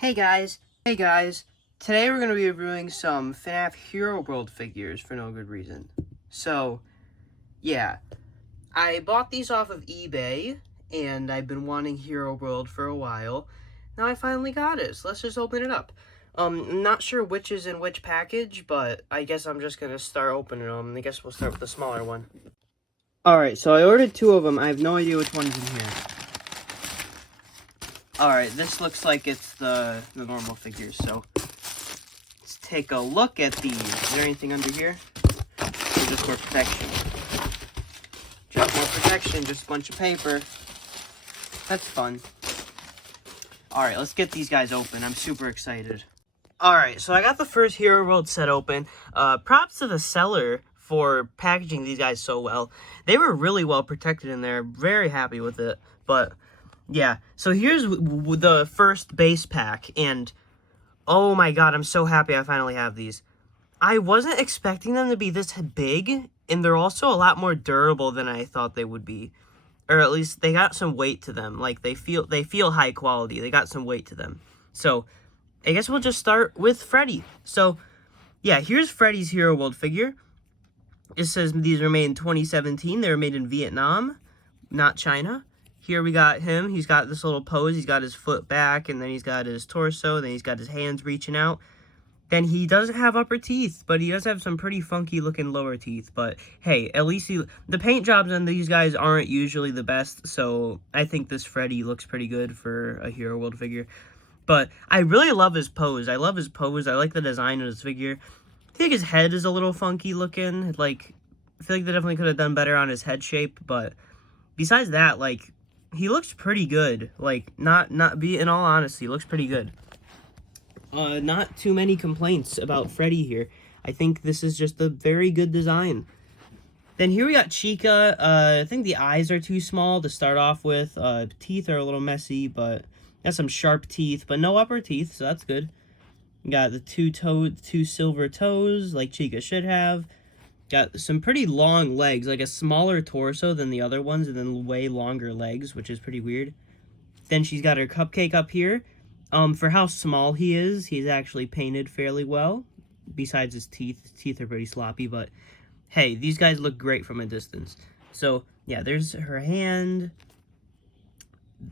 Hey guys, today we're going to be reviewing some FNaF Heroworld figures for no good reason. So, yeah, I bought these off of eBay, and I've been wanting Heroworld for a while. Now I finally got it, so let's just open it up. I'm not sure which is in which package, but I guess I'm just going to start opening them. I guess we'll start with the smaller one. Alright, so I ordered two of them. I have no idea which one's in here. Alright, this looks like it's the normal figures, so let's take a look at these. Is there anything under here? Or just more protection? Just more protection, just a bunch of paper. That's fun. Alright, let's get these guys open. I'm super excited. Alright, so I got the first Heroworld set open. Props to the seller for packaging these guys so well. They were really well protected in there. Very happy with it, but yeah, so here's the first base pack, and oh my god, I'm so happy I finally have these. I wasn't expecting them to be this big, and they're also a lot more durable than I thought they would be. Or at least they got some weight to them. Like, they feel high quality. They got some weight to them. So, I guess we'll just start with Freddy. So, yeah, here's Freddy's Heroworld figure. It says these were made in 2017. They were made in Vietnam, not China. Here we got him. He's got this little pose. He's got his foot back, and then he's got his torso. Then he's got his hands reaching out. Then he doesn't have upper teeth, but he does have some pretty funky looking lower teeth. But hey, at least the paint jobs on these guys aren't usually the best, so I think this Freddy looks pretty good for a Heroworld figure. But I really love his pose. I love his pose. I like the design of his figure. I think his head is a little funky looking. Like, I feel like they definitely could have done better on his head shape, but besides that, like, he looks pretty good. Like, in all honesty, looks pretty good. Not too many complaints about Freddy here. I think this is just a very good design. Then here we got Chica. I think the eyes are too small to start off with. Teeth are a little messy, but got some sharp teeth, but no upper teeth, so that's good. Got the two silver toes, like Chica should have. Got some pretty long legs, like a smaller torso than the other ones, and then way longer legs, which is pretty weird. Then she's got her cupcake up here. For how small he is, he's actually painted fairly well. Besides his teeth. His teeth are pretty sloppy, but hey, these guys look great from a distance. So, yeah, there's her hand.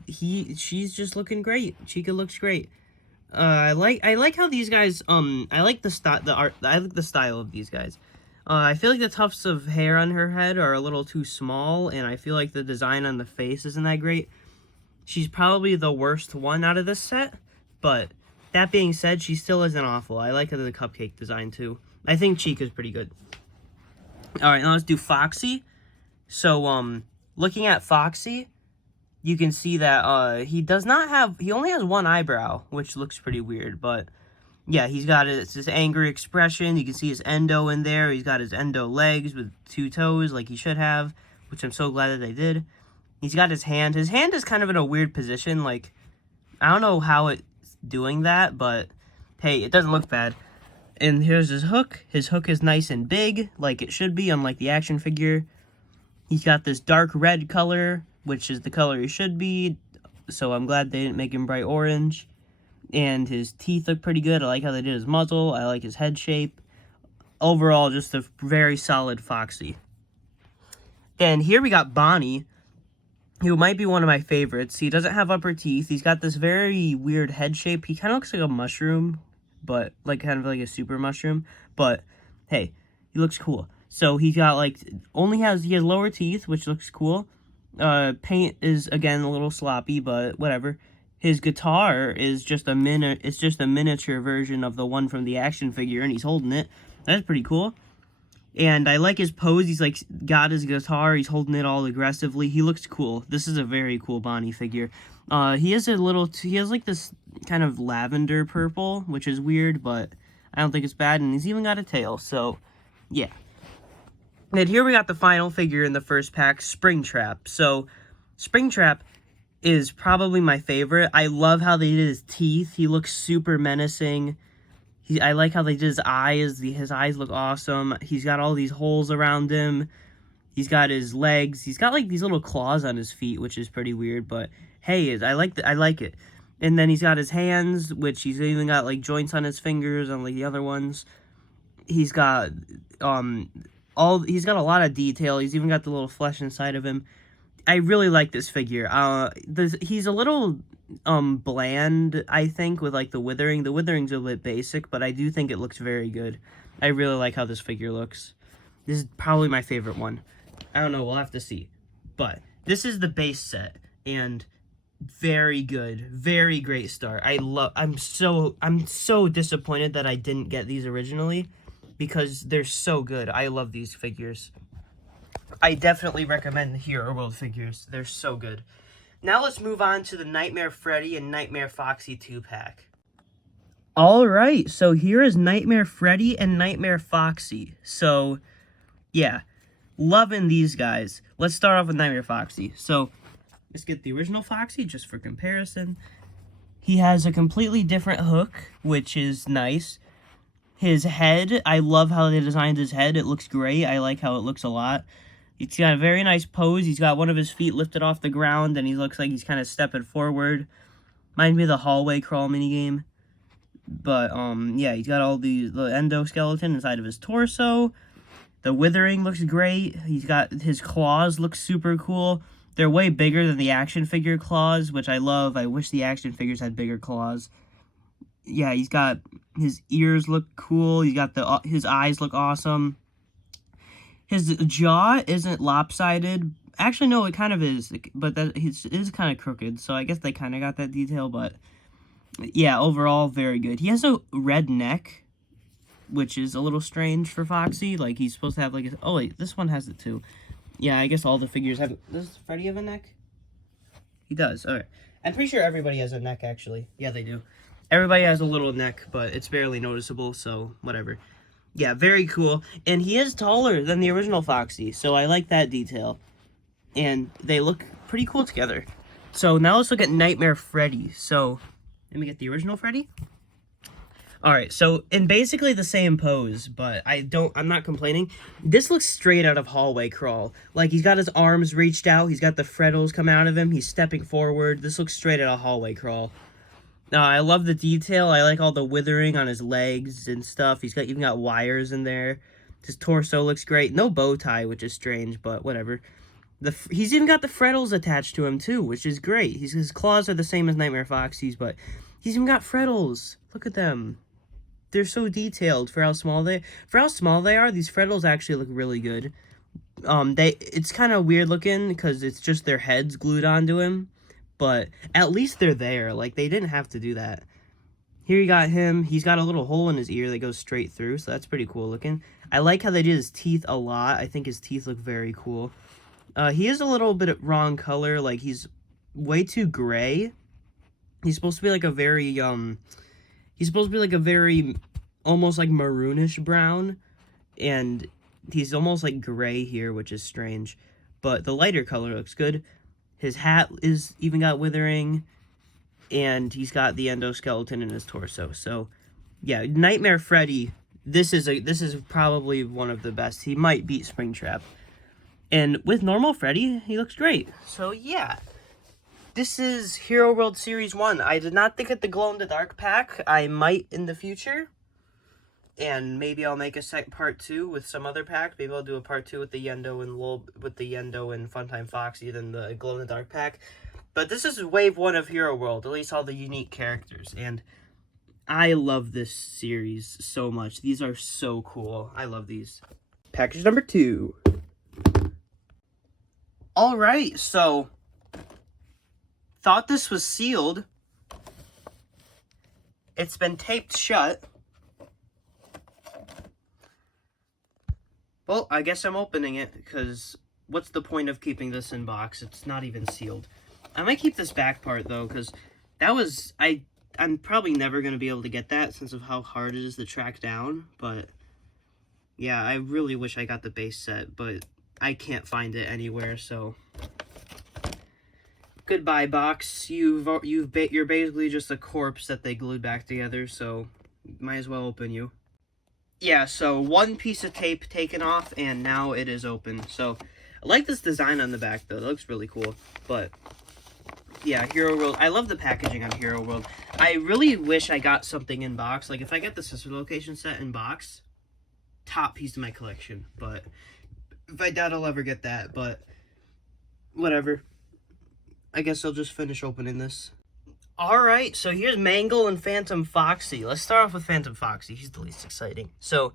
She's just looking great. Chica looks great. I like how these guys, I like the style of these guys. I feel like the tufts of hair on her head are a little too small, and I feel like the design on the face isn't that great. She's probably the worst one out of this set, but that being said, she still isn't awful. I like the cupcake design, too. I think Chica's pretty good. Alright, now let's do Foxy. So, looking at Foxy, you can see that, he only has one eyebrow, which looks pretty weird, but yeah, he's got this angry expression. You can see his endo in there. He's got his endo legs with two toes like he should have, which I'm so glad that they did. He's got his hand. His hand is kind of in a weird position. Like, I don't know how it's doing that, but hey, it doesn't look bad. And here's his hook. His hook is nice and big, like it should be, unlike the action figure. He's got this dark red color, which is the color he should be, so I'm glad they didn't make him bright orange. And his teeth look pretty good. I like how they did his muzzle. I like his head shape. Overall, just a very solid Foxy. Then here we got Bonnie, who might be one of my favorites. He doesn't have upper teeth. He's got this very weird head shape. He kind of looks like a mushroom, but like kind of like a super mushroom. But hey, he looks cool. So he got like he has lower teeth, which looks cool. Paint is again a little sloppy, but whatever. His guitar is just a miniature version of the one from the action figure, and he's holding it. That's pretty cool. And I like his pose. He's like got his guitar. He's holding it all aggressively. He looks cool. This is a very cool Bonnie figure. He has like this kind of lavender purple, which is weird, but I don't think it's bad. And he's even got a tail. So, yeah. And here we got the final figure in the first pack, Springtrap. So, Springtrap is probably my favorite. I love how they did his teeth. He looks super menacing. I like how they did his eyes. His eyes look awesome. He's got all these holes around him. He's got his legs. He's got like these little claws on his feet, which is pretty weird, but hey, I like it. And then he's got his hands, which he's even got, like, joints on his fingers, unlike the other ones. He's got, he's got a lot of detail. He's even got the little flesh inside of him. I really like this figure. He's a little, bland, I think, with, like, the withering. The withering's a bit basic, but I do think it looks very good. I really like how this figure looks. This is probably my favorite one. I don't know, we'll have to see. But this is the base set, and very good, very great start. I'm so disappointed that I didn't get these originally, because they're so good. I love these figures. I definitely recommend the Heroworld figures. They're so good. Now let's move on to the Nightmare Freddy and Nightmare Foxy 2-pack. Alright, so here is Nightmare Freddy and Nightmare Foxy. So, yeah, loving these guys. Let's start off with Nightmare Foxy. So, let's get the original Foxy, just for comparison. He has a completely different hook, which is nice. His head, I love how they designed his head. It looks great. I like how it looks a lot. He's got a very nice pose. He's got one of his feet lifted off the ground, and he looks like he's kind of stepping forward. Reminds me of the hallway crawl minigame. But, yeah, he's got all the endoskeleton inside of his torso. The withering looks great. He's got his claws look super cool. They're way bigger than the action figure claws, which I love. I wish the action figures had bigger claws. Yeah, he's got his ears look cool. He's got his eyes look awesome. His jaw isn't lopsided. Actually, no, it kind of is, but it is kind of crooked. So I guess they kind of got that detail. But yeah, overall, very good. He has a red neck, which is a little strange for Foxy. Like, he's supposed to have like oh wait, this one has it too. Yeah, I guess all the figures have it. Does Freddy have a neck? He does. All right. I'm pretty sure everybody has a neck, actually. Yeah, they do. Everybody has a little neck, but it's barely noticeable, so whatever. Yeah, very cool. And he is taller than the original Foxy, so I like that detail. And they look pretty cool together. So now let's look at Nightmare Freddy. So, let me get the original Freddy. Alright, so in basically the same pose, but I'm not complaining. This looks straight out of Hallway Crawl. Like, he's got his arms reached out, he's got the freckles coming out of him, he's stepping forward. This looks straight out of Hallway Crawl. I love the detail. I like all the withering on his legs and stuff. He's even got wires in there. His torso looks great. No bow tie, which is strange, but whatever. He's even got the freckles attached to him, too, which is great. His claws are the same as Nightmare Foxy's, but he's even got freckles. Look at them. They're so detailed for how small they are. These freckles actually look really good. It's kind of weird looking because it's just their heads glued onto him, but at least they're there. Like, they didn't have to do that. Here you got him. He's got a little hole in his ear that goes straight through, so that's pretty cool looking. I like how they did his teeth a lot. I think his teeth look very cool. He is a little bit wrong color. Like, he's way too gray. He's supposed to be like a very almost like maroonish brown, and he's almost like gray here, which is strange, but the lighter color looks good. His hat is even got withering, and he's got the endoskeleton in his torso. So yeah, Nightmare Freddy, this is probably one of the best. He might beat Springtrap, and with normal Freddy, he looks great. So yeah, this is Heroworld Series 1. I did not think of the glow-in-the-dark pack. I might in the future. And maybe I'll make a part 2 with some other pack. Maybe I'll do a part 2 with the Yendo and Funtime Foxy, then the glow-in-the-dark pack. But this is wave 1 of Heroworld, at least all the unique characters. And I love this series so much. These are so cool. I love these. Package number 2. Alright, so thought this was sealed. It's been taped shut. Well, I guess I'm opening it, because what's the point of keeping this in box? It's not even sealed. I might keep this back part, though, because that was... I'm probably never going to be able to get that, since of how hard it is to track down, but... Yeah, I really wish I got the base set, but I can't find it anywhere, so... Goodbye, box. You're basically just a corpse that they glued back together, so might as well open you. Yeah, so one piece of tape taken off, and now it is open. So, I like this design on the back, though. It looks really cool. But, yeah, Heroworld. I love the packaging on Heroworld. I really wish I got something in box. Like, if I get the Sister Location set in box, top piece of my collection. But I doubt I'll ever get that, but whatever. I guess I'll just finish opening this. Alright, so here's Mangle and Phantom Foxy. Let's start off with Phantom Foxy. He's the least exciting. So,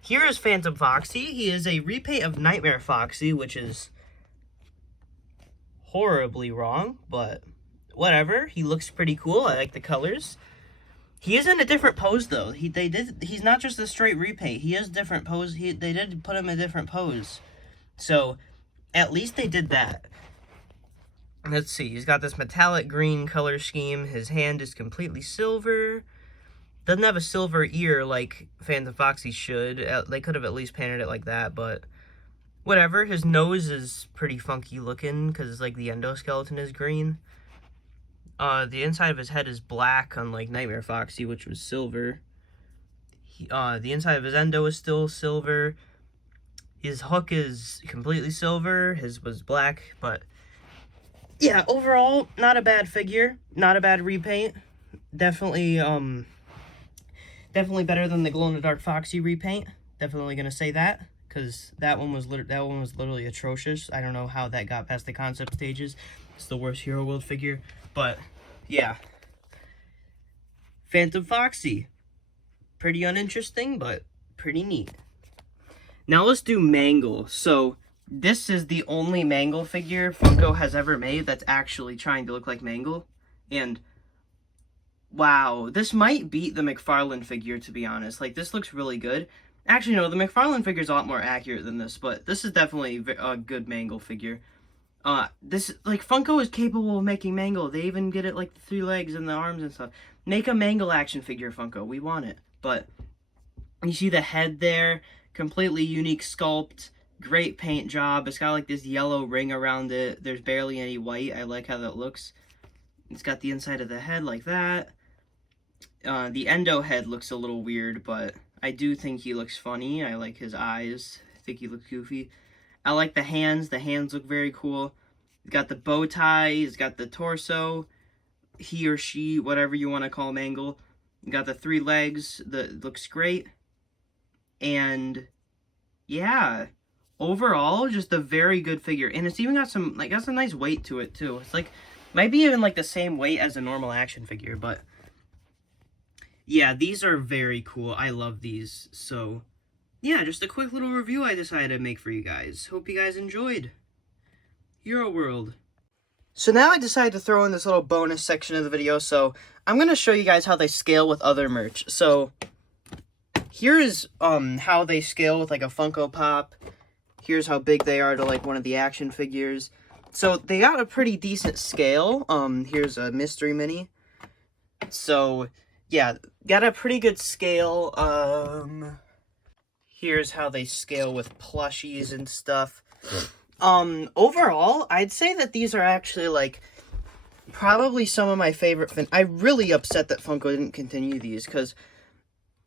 here is Phantom Foxy. He is a repaint of Nightmare Foxy, which is horribly wrong, but whatever. He looks pretty cool. I like the colors. He is in a different pose, though. He's not just a straight repaint. He has different pose. They did put him in a different pose. So, at least they did that. Let's see, he's got this metallic green color scheme. His hand is completely silver. Doesn't have a silver ear like Phantom Foxy should. They could have at least painted it like that, but whatever. His nose is pretty funky looking because like the endoskeleton is green. The inside of his head is black, unlike Nightmare Foxy, which was silver. The inside of his endo is still silver. His hook is completely silver. His was black, but yeah, overall, not a bad figure, not a bad repaint. Definitely better than the glow-in-the-dark Foxy repaint. Definitely gonna say that, because that one was literally atrocious. I don't know how that got past the concept stages. It's the worst Heroworld figure, but yeah. Phantom Foxy, pretty uninteresting, but pretty neat. Now let's do Mangle. So this is the only Mangle figure Funko has ever made that's actually trying to look like Mangle. And, wow, this might beat the McFarlane figure, to be honest. Like, this looks really good. Actually, no, the McFarlane figure is a lot more accurate than this, but this is definitely a good Mangle figure. Funko is capable of making Mangle. They even get it, like, the 3 legs and the arms and stuff. Make a Mangle action figure, Funko. We want it. But you see the head there, completely unique sculpt. Great paint job. It's got like this yellow ring around it. There's barely any white. I like how that looks. It's got the inside of the head like that. The endo head looks a little weird, but I do think he looks funny. I like his eyes. I think he looks goofy. I like the hands. The hands look very cool. He's got the bow tie. He's got the torso. He or she, whatever you want to call Mangle. Got the 3 legs. That looks great. And yeah. Overall, just a very good figure, and it's even got some nice weight to it too. It's like might be even like the same weight as a normal action figure, but yeah, these are very cool. I love these. So yeah, just a quick little review I decided to make for you guys. Hope you guys enjoyed. Heroworld. So now I decided to throw in this little bonus section of the video. So I'm gonna show you guys how they scale with other merch. So here is how they scale with like a Funko Pop. Here's how big they are to, like, one of the action figures. So, they got a pretty decent scale. Here's a Mystery Mini. So, yeah, got a pretty good scale. Here's how they scale with plushies and stuff. Overall, I'd say that these are actually, like, probably some of my favorite. I'm really upset that Funko didn't continue these, because,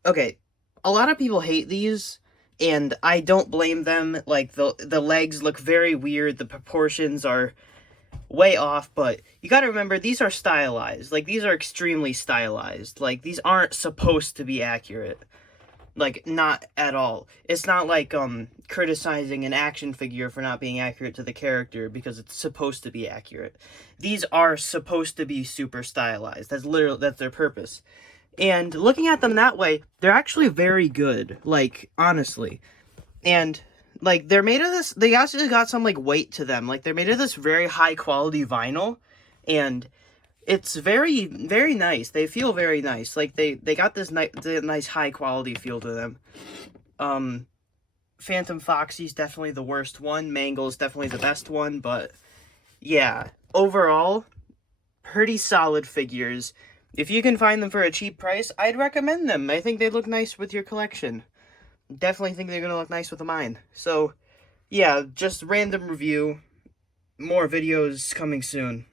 okay, a lot of people hate these. And I don't blame them. Like, the legs look very weird. The proportions are way off. But you gotta remember, these are stylized. Like, these are extremely stylized. Like, these aren't supposed to be accurate. Like, not at all. It's not like, criticizing an action figure for not being accurate to the character because it's supposed to be accurate. These are supposed to be super stylized. That's their purpose. And looking at them that way, they're actually very good, like, honestly. And, like, they're made of this, they actually got some, like, weight to them. Like, they're made of this very high-quality vinyl, and it's very, very nice. They feel very nice. Like, they got this nice high-quality feel to them. Phantom Foxy's definitely the worst one. Mangle's definitely the best one, but, yeah. Overall, pretty solid figures. If you can find them for a cheap price, I'd recommend them. I think they look nice with your collection. Definitely think they're going to look nice with mine. So, yeah, just random review. More videos coming soon.